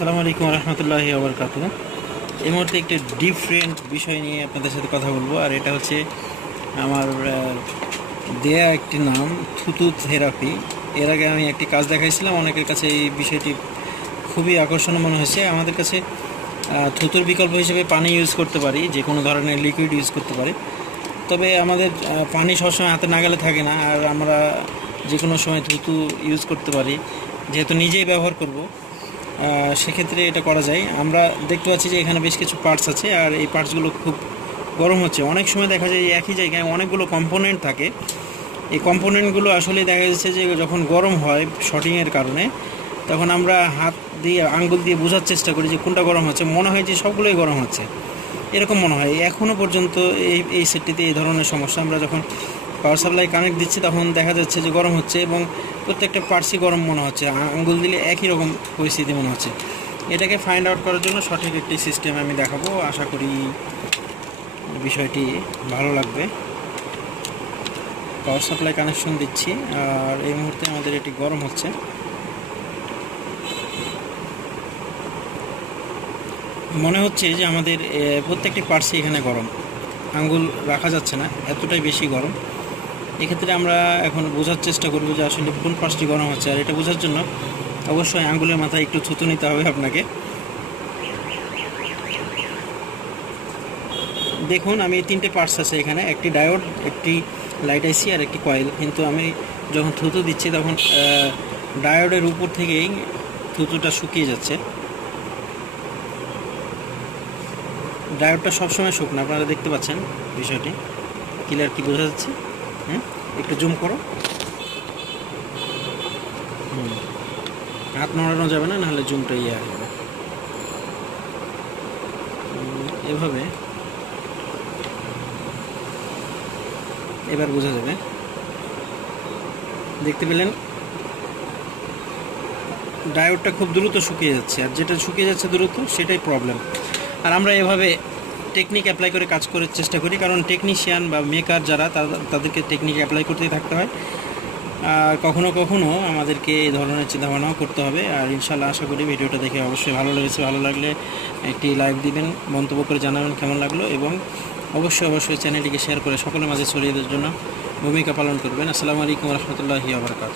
আসসালামু আলাইকুম রহমতুল্লাহি আবরকাত এই মুহূর্তে একটি ডিফারেন্ট বিষয় নিয়ে আপনাদের সাথে কথা বলব, আর এটা হচ্ছে আমার দেয়া একটি নাম, থুতু থেরাপি। এর আগে আমি একটি কাজ দেখাইছিলাম, অনেকের কাছে এই বিষয়টি খুবই আকর্ষণীয় মনে হয়েছে। আমাদের কাছে থুতুর বিকল্প হিসেবে পানি ইউজ করতে পারি, যে কোনো ধরনের লিকুইড ইউজ করতে পারি। তবে আমাদের পানি সবসময় হাতে নাগালে থাকে না, আর আমরা যে কোনো সময় থুতু ইউজ করতে পারি। যেহেতু নিজেই ব্যবহার করব সেক্ষেত্রে এটা করা যায়। আমরা দেখতে পাচ্ছি যে এখানে বেশ কিছু পার্টস আছে, আর এই পার্টসগুলো খুব গরম হচ্ছে। অনেক সময় দেখা যায় একই জায়গায় অনেকগুলো কম্পোনেন্ট থাকে। এই কম্পোনেন্টগুলো আসলে দেখা যাচ্ছে যে যখন গরম হয় শটিংয়ের কারণে, তখন আমরা হাত দিয়ে, আঙ্গুল দিয়ে বোঝার চেষ্টা করি যে কোনটা গরম হচ্ছে। মনে হয় যে সবগুলোই গরম হচ্ছে। এরকম মনে হয়। এখনও পর্যন্ত এই এই সেটটিতে এই ধরনের সমস্যা। আমরা যখন পাওয়ার সাপ্লাই কানেক্ট দিচ্ছি, তখন দেখা যাচ্ছে যে গরম হচ্ছে এবং প্রত্যেকটা পার্সি গরম মনে হচ্ছে। আঙ্গুল দিলে একই রকম পরিস্থিতি মনে হচ্ছে। এটাকে ফাইন্ড আউট করার জন্য সঠিক একটি সিস্টেম আমি দেখাবো। আশা করি বিষয়টি ভালো লাগবে। পাওয়ার সাপ্লাই কানেকশন দিচ্ছি, আর এই মুহূর্তে আমাদের এটি গরম হচ্ছে। মনে হচ্ছে যে আমাদের প্রত্যেকটি পার্সি এখানে গরম। আঙ্গুল রাখা যাচ্ছে না, এতটাই বেশি গরম। এক্ষেত্রে আমরা এখন বোঝার চেষ্টা করব যে আসলে কোন পার্সটি গরম হচ্ছে, আর এটা বোঝার জন্য অবশ্যই আঙ্গুলের মাথায় একটু থুতু নিতে হবে আপনাকে। দেখুন, আমি তিনটে পার্টস আছে এখানে, একটি ডায়োড একটি লাইট আইসি আর একটি কয়েল কিন্তু আমি যখন থুতু দিচ্ছি তখন ডায়োডের উপর থেকেই থুতুটা শুকিয়ে যাচ্ছে। ডায়োডটা সবসময় শুকনো আপনারা দেখতে পাচ্ছেন বিষয়টি। ক্লিয়ার কি বোঝা যাচ্ছে? একটু জুম করো। হুম। হাত নড়ানো যাবে না, নাহলে জুমটা ইয়ে আসবে এভাবে। এবার বোঝা যাবে। দেখতে পেলেন? ডায়োডটা খুব দ্রুত শুকিয়ে যাচ্ছে, আর যেটা শুকিয়ে যাচ্ছে দ্রুত, সেটাই প্রবলেম। আর আমরা এভাবে টেকনিক অ্যাপ্লাই করে কাজ করার চেষ্টা করি, কারণ টেকনিশিয়ান বা মেকার যারা তাদেরকে টেকনিক অ্যাপ্লাই করতেই থাকতে হয়। আর কখনো কখনো আমাদেরকে এই ধরনের চিন্তাভাবনাও করতে হবে, আর ইনশাল্লাহ আশা করি ভিডিওটা দেখে অবশ্যই ভালো লেগেছে। ভালো লাগলে একটি লাইক দিবেন, মন্তব্য করে জানাবেন কেমন লাগল, এবং অবশ্যই অবশ্যই চ্যানেলটিকে শেয়ার করে সকলের মাঝে ছড়িয়ে দেওয়ার জন্য ভূমিকা পালন করবেন। আসসালামু আলাইকুম রহমতুল্লাহি আবরকাত